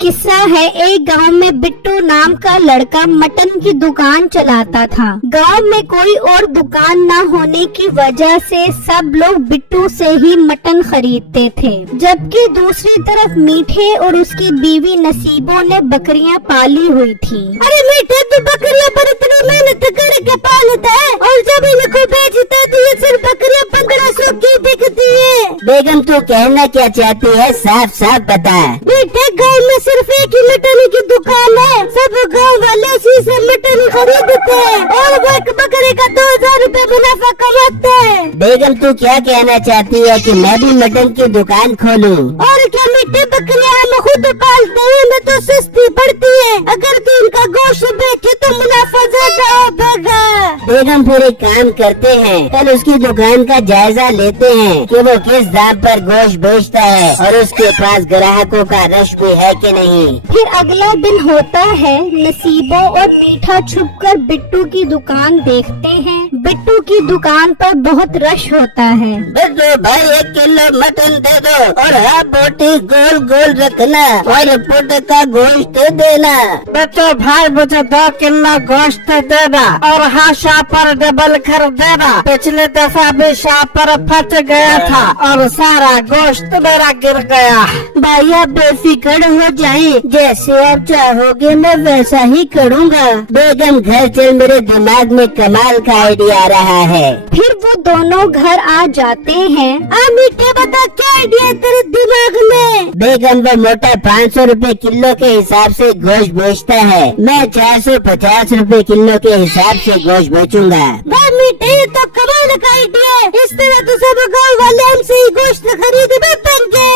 किस्सा है। एक गांव में बिट्टू नाम का लड़का मटन की दुकान चलाता था। गांव में कोई और दुकान न होने की वजह से सब लोग बिट्टू से ही मटन खरीदते थे, जबकि दूसरी तरफ मीठे और उसकी बीवी नसीबों ने बकरियां पाली हुई थी। अरे मीठे, तू बकरियां पर इतनी मेहनत करके पालता है और जब इनको बेचता है तो ये सिर्फ बकरियां 1500 की बिकती है। बेगम तू कहना क्या चाहती है, साफ साफ बता। बेटे, गाँव में सिर्फ एक ही मटन की दुकान है। सब गाँव वाले उसी से मटन खरीदते हैं और वो एक बकरे का 2000 रूपए मुनाफा कमाते हैं। बेगम तू क्या कहना चाहती है कि मैं भी मटन की दुकान खोलूं? और क्या मीठे, बकरियां हम खुद पालते हैं, हमें तो सस्ती पड़ती है। अगर तू इनका गोश्त बेचे तो मुनाफा ज्यादा होगा। बेगम फिर एक काम करते हैं, कल उसकी दुकान का जायजा लेते हैं कि वो किस दाम पर गोश्त बेचता है और उसके पास ग्राहकों का रश भी है कि नहीं। फिर अगला दिन होता है। नसीबों और मीठा छुपकर बिट्टू की दुकान देखते हैं। बिट्टू की दुकान पर बहुत रश होता है। बिट्टू भाई 1 किलो मटन दे दो और हाफ बोटी गोल गोल रखना और पुट का गोश्त देना। बच्चों भाई मुझे 2 किलो गोश्त देना और हाँ शाह पर डबल कर देना। पिछले दफा भी शाह पर फट गया था और सारा गोश्त मेरा गिर गया। भाई आप बेफिक्र हो जाए, जैसे आप चाहोगे मैं वैसा ही करूँगा। बेगम घर चल, मेरे दिमाग में कमाल का आइडिया आ रहा है। फिर वो दोनों घर आ जाते हैं। मीठे, बता क्या आइडिया है तेरे दिमाग में? बेगम वो मोटा 500 रुपए किलो के हिसाब से गोश्त बेचता है, मैं 450 रुपए किलो के हिसाब से गोश्त बेचूंगा। मीठे, ये तो कमाल का आइडिया है। इस तरह तो सब गाँव वाले हमसे ही गोश्त खरीद बेचेंगे।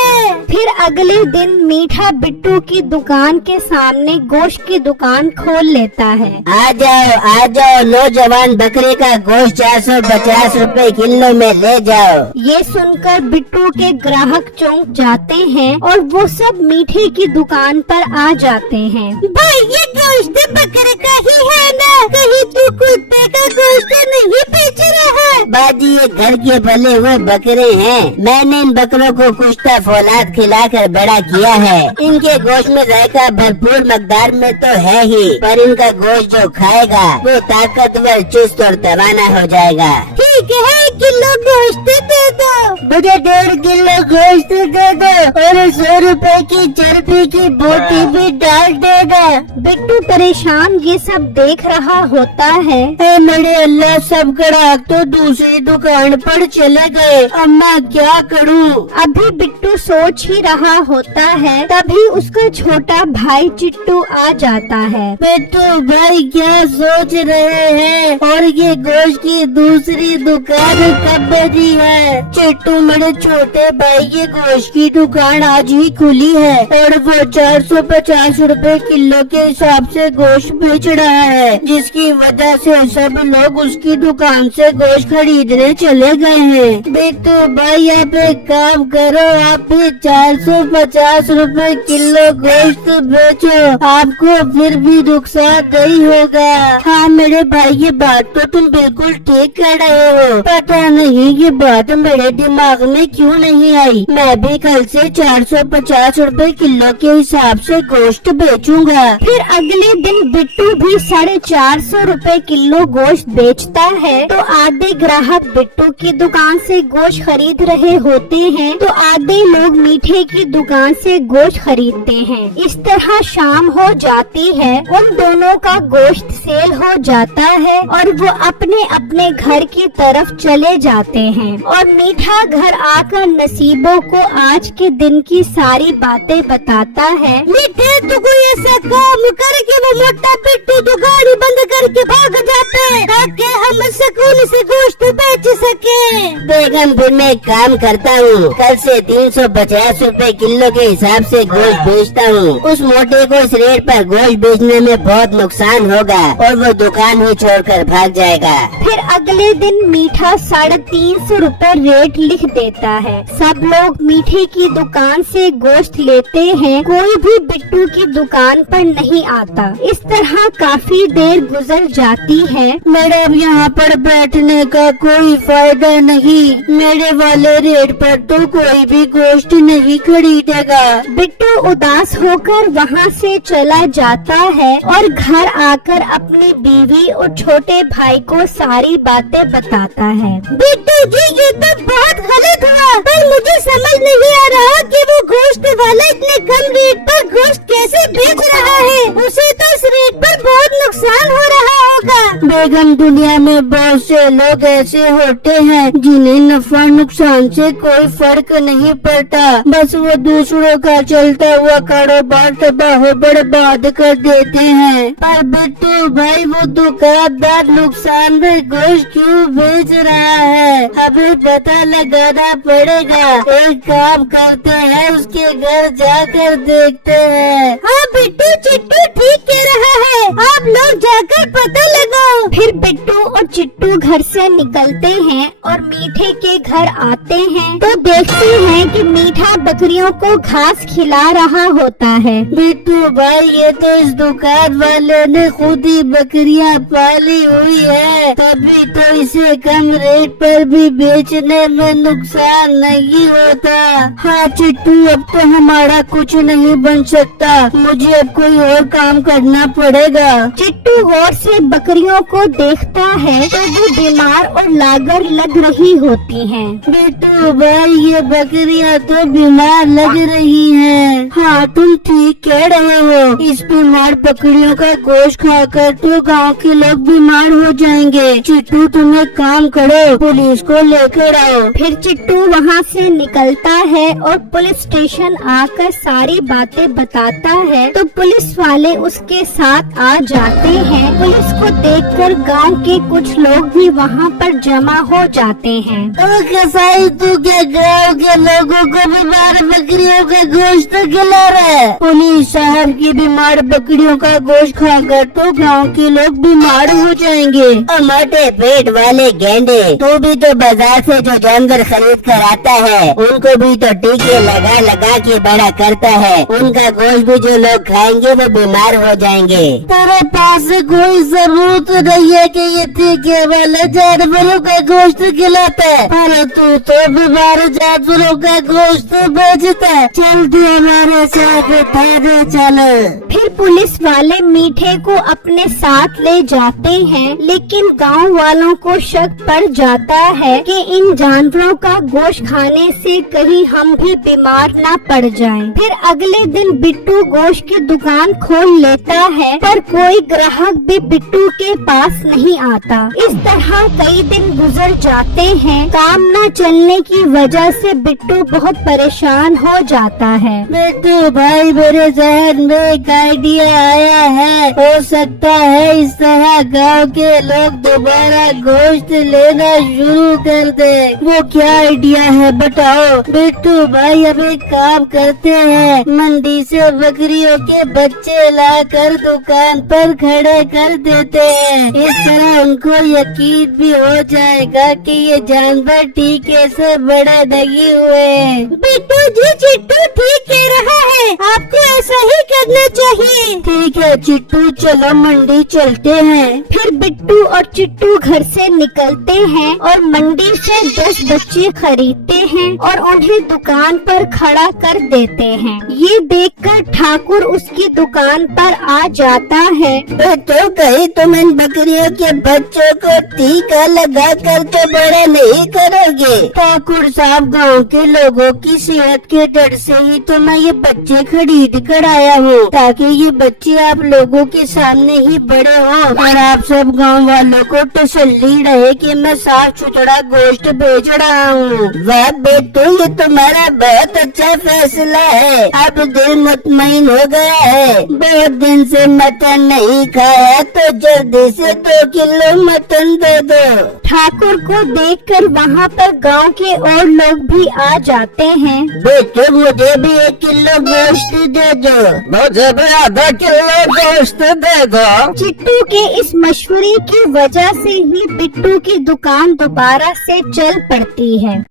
फिर अगले दिन मीठा बिट्टू की दुकान के सामने गोश्त की दुकान खोल लेता है। आ जाओ नौजवान, बकरे का गोश्त 450 रुपए किलो में ले जाओ। ये सुनकर बिट्टू के ग्राहक चौंक जाते हैं और वो सब मीठे की दुकान पर आ जाते हैं। भाई ये गोश्त बकरे का ही है ना? कहीं तू कुत्ते का गोश्त नहीं बेच रहा है? बाजी ये घर के भले हुए बकरे हैं, मैंने इन बकरों को कुश्ता फौलाद खिलाकर बड़ा किया है। इनके गोश्त में जायका भरपूर मकदार में तो है ही, पर इनका गोश्त जो खाएगा वो ताकतवर, चुस्त और तवाना हो जाएगा। ठीक है, 1 किलो गोश्त दे दो। मुझे 1.5 किलो गोश्त दे दो और 100 रुपए की चर्बी की बोटी भी डाल देगा। बिट्टू परेशान ये सब देख रहा होता है। मेरे अल्लाह, सब ग्राहक तो दूसरी दुकान पर चले गए, अब मैं क्या करूं? अभी बिट्टू सोच ही रहा होता है, तभी उसका छोटा भाई चिट्टू आ जाता है। बिट्टू भाई क्या सोच रहे हैं और ये गोश्त की दूसरी दुकान कब बनी है? चिट्टू, मेरे छोटे भाई की गोश्त की दुकान आज ही खुली है और वो 450 रुपए किलो के हिसाब से गोश्त बेच रहा है, जिसकी वजह से सब लोग उसकी दुकान से गोश्त खरीदने चले गए हैं। बिट्टू भाई आप एक काम करो, आप भी 450 रुपए किलो गोश्त बेचो, आपको फिर भी नुकसान नहीं होगा। हाँ मेरे भाई, ये बात तो तुम बिल्कुल ठीक कह रहे हो। पता नहीं ये बात मेरे दिमाग में क्यों नहीं आई। मैं भी कल से 450 रुपए किलो के हिसाब से गोश्त बेचूंगा। फिर अगले दिन बिट्टू भी 450 रुपए किलो गोश्त बेचता है। तो आधे ग्राहक बिट्टू की दुकान से गोश्त खरीद रहे होते हैं तो आधे लोग मीठे की दुकान से गोश्त खरीदते हैं। इस तरह शाम हो जाती है, उन दोनों का गोश्त सेल हो जाता है और वो अपने अपने घर की तरफ चले जाते हैं। और मीठा घर आकर नसीबों को आज के दिन की सारी बातें बताता है। मीठे, तू कोई ऐसा काम करके वो मोटा बिट्टू दुकान बंद करके भाग जाते हैं ताकि हम सुकून से गोश्त बेच सके। बेगम फिर मैं एक काम करता हूँ, कल से 350 रुपए किलो के हिसाब से गोश्त बेचता हूँ। उस मोटे को इस रेट पर गोश्त बेचने में बहुत नुकसान होगा और वो दुकान ही छोड़कर भाग जाएगा। फिर अगले दिन मीठा 350 रुपए रेट लिख देता है। सब लोग मीठे की दुकान से गोश्त लेते हैं, कोई भी बिट्टू की दुकान पर नहीं आता। इस तरह काफी देर गुजर जाती है। मैडम यहाँ पर बैठने का कोई फायदा नहीं, मेरे वाले रेट पर तो कोई भी गोश्त नहीं खरीदेगा। बिट्टू उदास होकर वहाँ से चला जाता है और घर आकर अपनी बीवी और छोटे भाई को सारी बातें बताता है। बिट्टू जी ये तो बहुत गलत हुआ, पर मुझे समझ नहीं आ रहा कि वो गोश्त वाला इतने कम रेट पर गोश्त कैसे बेच रहा है। उसे तो इस रेट पर बहुत नुकसान हो रहा होगा। बेगम दुनिया में बहुत से लोग ऐसे होते हैं जिन्हें नफा नुकसान से कोई फर्क नहीं पड़ता, बस वो दूसरों का चलता हुआ कारोबार तबाह बर्बाद कर देते हैं। पर बिट्टू भाई वो दुकानदार नुकसान में गोश्त क्यों बेच रहा है, हमें पता लगाना पड़ेगा। एक काम करते हैं, उसके घर जाकर देखते हैं। हाँ बिट्टू चिट्टू ठीक कह रहा है, आप लोग जाकर पता लगाओ। फिर बिट्टू और चिट्टू घर से निकलते हैं और मीठे के घर आते हैं तो देखते हैं कि मीठा बकरियों को घास खिला रहा होता है। बिट्टू भाई ये तो इस दुकान वाले ने खुद ही बकरियां पाली हुई है, तभी तो इसे कम रेट पर भी बेचने में नुकसान नहीं होता। हाँ चिट्टू अब तो हमारा कुछ नहीं बन सकता, मुझे अब कोई और काम करना पड़ेगा। चिट्टू गौर से बकरियों को देखता है तो वो बीमार और लागर लग रही होती हैं। बिट्टू भाई ये बकरियां तो बीमार लग रही हैं। हाँ तुम ठीक कह रहे हो, इस बीमार बकरियों का गोश्त खाकर तो गांव के लोग बीमार हो जाएंगे। चिट्टू तुम एक काम करो, पुलिस को लेकर आओ। फिर चिट्टू वहाँ से निकलता है और पुलिस स्टेशन आकर सारी बातें बताता है तो पुलिस वाले उसके साथ आ जाते हैं। पुलिस को देखकर गांव के कुछ लोग भी वहाँ पर जमा हो जाते हैं। तो कसाई तू क्या गाँव के लोगों को बीमार बकरियों का गोश्त खिला रहा है? पुलिस साहब की बीमार बकरियों का गोश्त खाकर तो गांव के लोग बीमार हो जाएंगे। मोटे पेट वाले गेंडे, तू भी तो बाजार से जो जानवर खरीद कर आता है उनको भी तो टीके लगा लगा के बड़ा करता है, उनका गोश्त भी जो लोग खाएंगे वो बीमार हो जाएंगे। तेरे पास कोई जरूरत नहीं है कि ये टीके वाले जानवरों का गोश्त खिलाता है, पर तू तो बीमार जानवरों का गोश्त बेचता है। चल तू हमारे साथ थाने चलो। फिर पुलिस वाले मीठे को अपने साथ ले जाते हैं, लेकिन गांव वालों को शक पड़ जाता है कि इन जानवरों का गोश्त खाने से कहीं हम भी बीमार ना पड़ जाएं। फिर अगले दिन बिट्टू गोश्त की दुकान खोल लेता है, पर कोई ग्राहक भी बिट्टू के पास नहीं आता। इस तरह कई दिन गुजर जाते हैं। काम न चलने की वजह से बिट्टू बहुत परेशान हो जाता है। बिट्टू भाई मेरे जहन में एक आइडिया आया है, हो सकता है इस तरह गांव के लोग दोबारा गोश्त लेना शुरू कर दे। वो क्या आइडिया है बताओ? बिट्टू भाई अब एक काम करते हैं, मंडी से बकरियों के बच्चे लाकर दुकान पर खड़े कर देते हैं। इस तरह उनको यकीन भी हो जाएगा कि ये जानवर टीके से बड़े नहीं हुए। बिट्टू जी चिट्टू ठीक कह रहा है, आपको ऐसा ही करना चाहिए। ठीक है चिट्टू चलो मंडी चलते हैं। फिर बिट्टू और चिट्टू घर से निकलते हैं और मंडी से 10 बच्चे खरीदते हैं और उन्हें दुकान पर खड़ा कर देते हैं। ये देखकर ठाकुर उसकी दुकान पर आ जाता है। तो कहीं तुम इन बकरियों के बच्चों को टीका लगा कर तो बड़े नहीं करोगे? ठाकुर साहब गांव के लोगों की सेहत के डर से ही तो मैं ये बच्चे खरीद कर आया हूँ, ताकि ये बच्चे आप लोगों के सामने ही बड़े हो और आप सब गांव वालों को तसल्ली रहे कि मैं साफ सुथरा गोश्त बेच रहा हूँ। वाह बेटू ये तुम्हारा बहुत अच्छा फैसला है, अब दिल मुतमईन हो गया है। बहुत दिन से मटन नहीं खाया तो जल्दी से 2 किलो मटन दे दो। ठाकुर को देखकर वहाँ पर गांव के और लोग भी आ जाते हैं। बेटे मुझे भी 1 किलो गोश्त दे दो। मुझे भी आधा किलो गोश्त दे दो। चिट्टू के इस मशवरे की वजह से ही बिट्टू की दुकान दोबारा से चल पड़ती है।